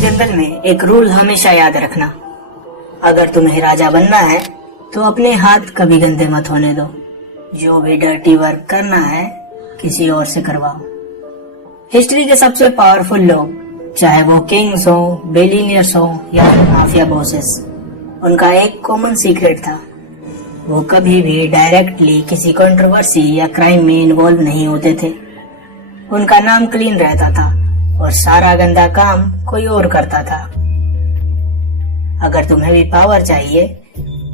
जंगल में एक रूल हमेशा याद रखना, अगर तुम्हें राजा बनना है तो अपने हाथ कभी गंदे मत होने दो। जो भी डर्टी वर्क करना है किसी और से करवाओ। हिस्ट्री के सबसे पावरफुल लोग, चाहे वो किंग्स हो, बिलियनियर्स हो या माफिया बॉसेस, उनका एक कॉमन सीक्रेट था, वो कभी भी डायरेक्टली किसी कंट्रोवर्सी या क्राइम में इन्वॉल्व नहीं होते थे। उनका नाम क्लीन रहता था और सारा गंदा काम कोई और करता था। अगर तुम्हें भी पावर चाहिए,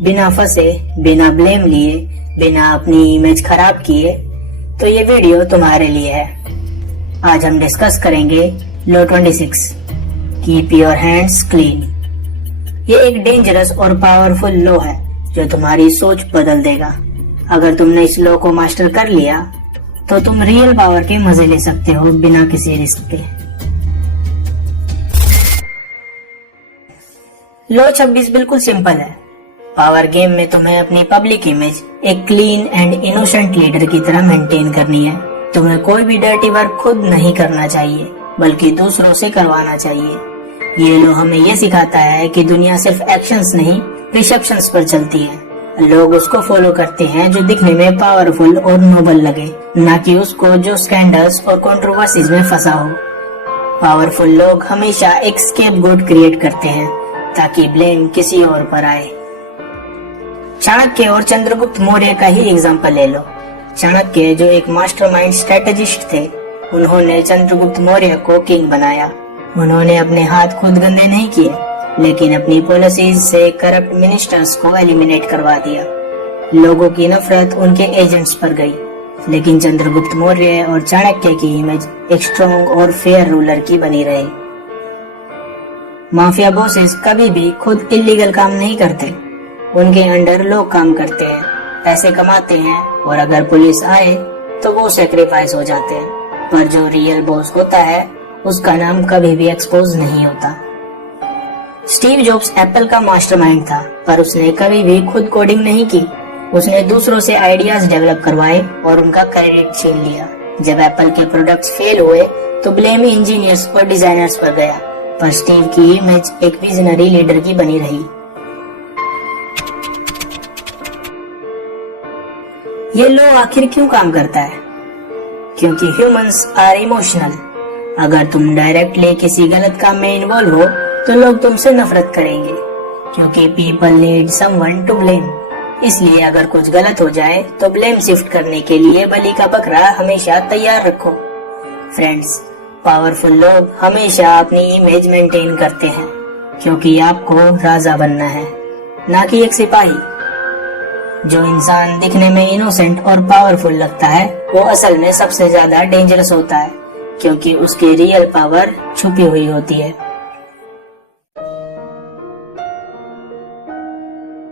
बिना फंसे, बिना ब्लेम लिए, बिना अपनी इमेज खराब किए, तो ये वीडियो तुम्हारे लिए है। आज हम डिस्कस करेंगे law 26, keep your hands clean. ये एक डेंजरस और पावरफुल लॉ है जो तुम्हारी सोच बदल देगा। अगर तुमने इस लॉ को मास्टर कर लिया तो तुम रियल पावर के मजे ले सकते हो बिना किसी रिस्क के। लॉ 26 बिल्कुल सिंपल है। पावर गेम में तुम्हें अपनी पब्लिक इमेज एक क्लीन एंड इनोसेंट लीडर की तरह मेंटेन करनी है। तुम्हें कोई भी डर्टी वर्क खुद नहीं करना चाहिए, बल्कि दूसरों से करवाना चाहिए। ये लॉ हमें ये सिखाता है कि दुनिया सिर्फ एक्शंस नहीं, रिसेप्शंस पर चलती है। लोग उसको फॉलो करते हैं जो दिखने में पावरफुल और नोबल लगे, ना कि उसको जो स्कैंडल्स और कंट्रोवर्सीज में फंसा हो। पावरफुल लोग हमेशा एक स्केपगोट क्रिएट करते हैं ताकि ब्लेम किसी और पर आए। चाणक्य और चंद्रगुप्त मौर्य का ही एग्जांपल ले लो। चाणक्य जो एक मास्टरमाइंड स्ट्रेटेजिस्ट थे, उन्होंने चंद्रगुप्त मौर्य को किंग बनाया। उन्होंने अपने हाथ खुद गंदे नहीं किए, लेकिन अपनी पॉलिसीज से करप्ट मिनिस्टर्स को एलिमिनेट करवा दिया। लोगों की नफरत उनके एजेंट्स पर गई, लेकिन चंद्रगुप्त मौर्य और चाणक्य की इमेज एक स्ट्रॉन्ग और फेयर रूलर की बनी रही। माफिया बॉसेस कभी भी खुद इलीगल काम नहीं करते, उनके अंडर लोग काम करते हैं, पैसे कमाते हैं, और अगर पुलिस आए तो वो सेक्रीफाइस हो जाते हैं। पर जो रियल बॉस होता है उसका नाम कभी भी एक्सपोज नहीं होता। स्टीव जॉब्स एप्पल का मास्टरमाइंड था, पर उसने कभी भी खुद कोडिंग नहीं की। उसने दूसरों से आइडियाज डेवलप करवाए और उनका क्रेडिट छीन लिया। जब एप्पल के प्रोडक्ट्स फेल हुए तो ब्लेम इंजीनियर्स और डिजाइनर्स पर गया, पर स्टीव की इमेज एक विजनरी लीडर की बनी रही। ये लॉ आखिर क्यों काम करता है? क्योंकि ह्यूमंस आर इमोशनल। अगर तुम डायरेक्टली किसी गलत काम में इन्वॉल्व हो तो लोग तुमसे नफरत करेंगे, क्योंकि people need someone to blame. इसलिए अगर कुछ गलत हो जाए तो ब्लेम शिफ्ट करने के लिए बलि का बकरा हमेशा तैयार रखो। फ्रेंड्स, पावरफुल लोग हमेशा अपनी इमेज मेंटेन करते हैं, क्योंकि आपको राजा बनना है, ना कि एक सिपाही। जो इंसान दिखने में इनोसेंट और पावरफुल लगता है, वो असल में सबसे ज्यादा डेंजरस होता है, क्योंकि उसकी रियल पावर छुपी हुई होती है।